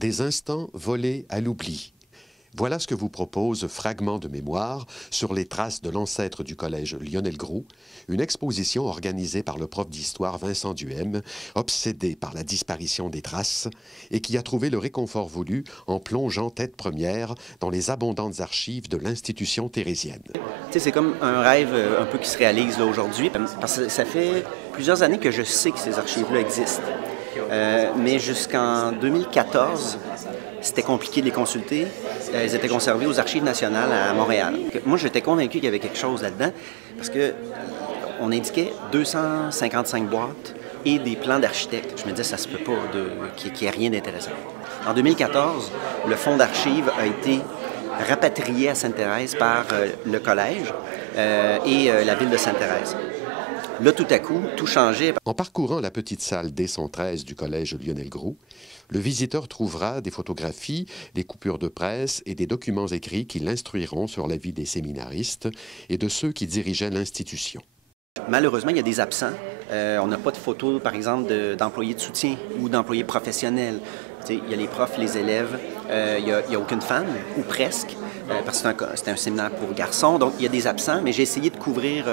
Des instants volés à l'oubli. Voilà ce que vous propose Fragments de mémoire sur les traces de l'ancêtre du collège Lionel Groulx, une exposition organisée par le prof d'histoire Vincent Duhem, obsédé par la disparition des traces et qui a trouvé le réconfort voulu en plongeant tête première dans les abondantes archives de l'institution thérésienne. C'est comme un rêve un peu qui se réalise là, aujourd'hui, parce que ça fait plusieurs années que je sais que ces archives-là existent. Mais jusqu'en 2014, c'était compliqué de les consulter. Elles étaient conservées aux Archives nationales à Montréal. Moi, j'étais convaincu qu'il y avait quelque chose là-dedans parce qu'on indiquait 255 boîtes et des plans d'architectes. Je me disais, ça se peut pas qu'il n'y ait rien d'intéressant. En 2014, le fonds d'archives a été rapatrié à Sainte-Thérèse par le collège et la ville de Sainte-Thérèse. Là, tout à coup, tout changeait. En parcourant la petite salle D113 du collège Lionel Groulx, le visiteur trouvera des photographies, des coupures de presse et des documents écrits qui l'instruiront sur la vie des séminaristes et de ceux qui dirigeaient l'institution. Malheureusement, il y a des absents. On n'a pas de photos, par exemple, d'employés de soutien ou d'employés professionnels. Il y a les profs, les élèves, il n'y a aucune femme, ou presque, parce que c'est un séminaire pour garçons. Donc, il y a des absents, mais j'ai essayé de couvrir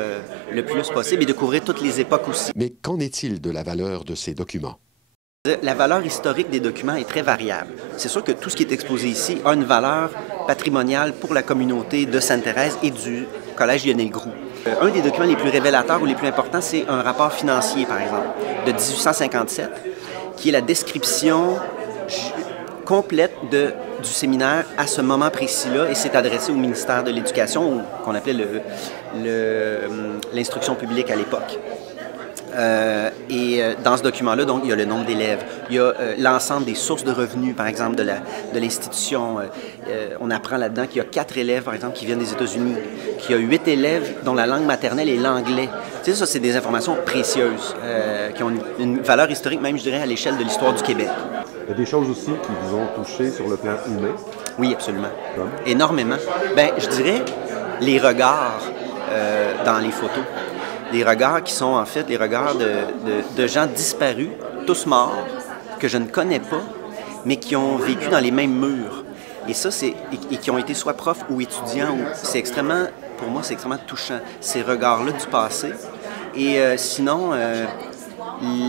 le plus possible et de couvrir toutes les époques aussi. Mais qu'en est-il de la valeur de ces documents? La valeur historique des documents est très variable. C'est sûr que tout ce qui est exposé ici a une valeur patrimoniale pour la communauté de Sainte-Thérèse et du collège Lionel Groulx. Un des documents les plus révélateurs ou les plus importants, c'est un rapport financier, par exemple, de 1857, qui est la description complète du séminaire à ce moment précis-là, et c'est adressé au ministère de l'Éducation, qu'on appelait l'instruction publique à l'époque. Dans ce document-là, donc, il y a le nombre d'élèves, il y a l'ensemble des sources de revenus, par exemple, de l'institution. On apprend là-dedans qu'il y a 4 élèves, par exemple, qui viennent des États-Unis, qu'il y a 8 élèves dont la langue maternelle est l'anglais. Tu sais, ça, c'est des informations précieuses, qui ont une valeur historique, même, je dirais, à l'échelle de l'histoire du Québec. Il y a des choses aussi qui vous ont touché sur le plan humain? Oui, absolument. Comme? Énormément. Bien, je dirais les regards dans les photos. Des regards qui sont en fait les regards de gens disparus, tous morts, que je ne connais pas, mais qui ont vécu dans les mêmes murs. Et ça, et qui ont été soit profs ou étudiants. C'est extrêmement, pour moi, c'est extrêmement touchant, ces regards-là du passé. Et sinon,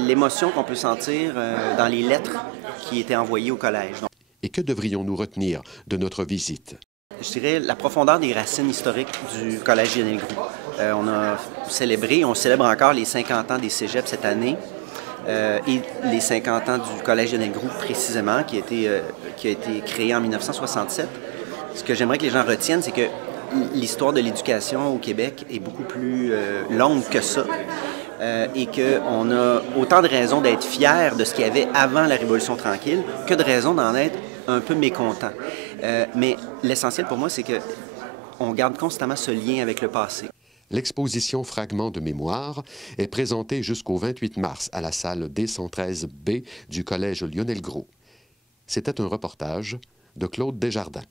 l'émotion qu'on peut sentir dans les lettres qui étaient envoyées au collège. Donc, et que devrions-nous retenir de notre visite? Je dirais la profondeur des racines historiques du collège Lionel Groulx. On a célébré, on célèbre encore les 50 ans des cégeps cette année et les 50 ans du collège Lionel Groulx précisément, qui a été créé en 1967. Ce que j'aimerais que les gens retiennent, c'est que l'histoire de l'éducation au Québec est beaucoup plus longue que ça. Et qu'on a autant de raisons d'être fiers de ce qu'il y avait avant la Révolution tranquille que de raisons d'en être un peu mécontents. Mais l'essentiel pour moi, c'est qu'on garde constamment ce lien avec le passé. L'exposition Fragments de mémoire est présentée jusqu'au 28 mars à la salle D113B du collège Lionel Groulx. C'était un reportage de Claude Desjardins.